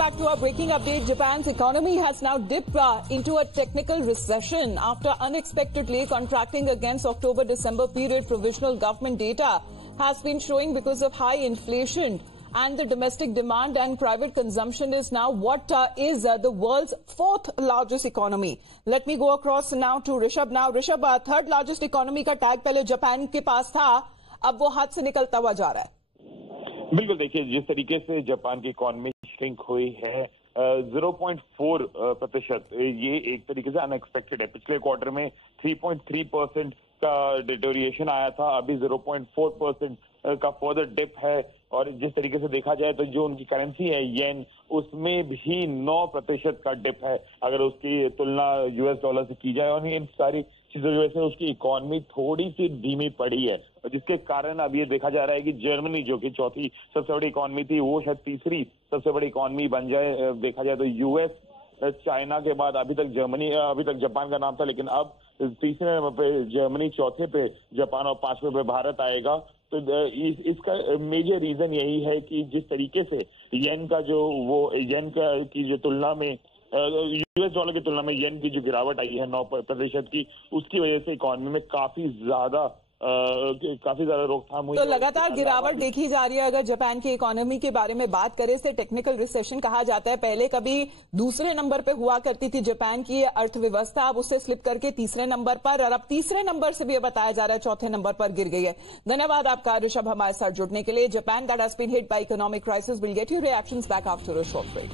back to our breaking update. Japan's economy has now dipped into a technical recession after unexpectedly contracting against October-December period. Provisional government data has been showing because of high inflation and the domestic demand and private consumption is now what is the world's fourth largest economy. Let me go across now to Rishabh. Now, Rishabh, third largest economy का tag पहले Japan के पास था, अब वो हाथ से निकलता हुआ जा रहा है. बिल्कुल, देखिए जिस तरीके से जापान की इकोनॉमी श्रिंक हुई है 0.4%, ये एक तरीके से अनएक्सपेक्टेड है. पिछले क्वार्टर में 3.3% का डिटोरिएशन आया था, अभी 0.4% का फर्दर डिप है. और जिस तरीके से देखा जाए तो जो उनकी करेंसी है येन, उसमें भी 9% का डिप है अगर उसकी तुलना यूएस डॉलर से की जाए. और इन सारी चीजों की वजह से उसकी इकोनॉमी थोड़ी सी धीमी पड़ी है, जिसके कारण अब ये देखा जा रहा है कि जर्मनी, जो कि चौथी सबसे बड़ी इकोनॉमी थी, वो शायद तीसरी सबसे बड़ी इकोनॉमी बन जाए. देखा जाए तो यूएस, चाइना के बाद अभी तक जापान का नाम था, लेकिन अब तीसरे नंबर पे जर्मनी, चौथे पे जापान और पांचवें पे भारत आएगा. तो इसका मेजर रीजन यही है कि जिस तरीके से येन की जो तुलना में यूएस डॉलर की तुलना में येन की जो गिरावट आई है 9% की, उसकी वजह से इकोनॉमी में काफी ज्यादा रोकथाम हुई. तो लगातार गिरावट देखी जा रही है. अगर जापान की इकोनॉमी के बारे में बात करें, इसे टेक्निकल रिसेशन कहा जाता है. पहले कभी दूसरे नंबर पे हुआ करती थी जापान की अर्थव्यवस्था, अब उससे स्लिप करके तीसरे नंबर पर, और अब तीसरे नंबर से भी बताया जा रहा है चौथे नंबर पर गिर गई है. धन्यवाद आपका ऋषभ हमारे साथ जुड़ने के लिए. Japan that has been hit by economic crisis. Will get you reactions back after a short break.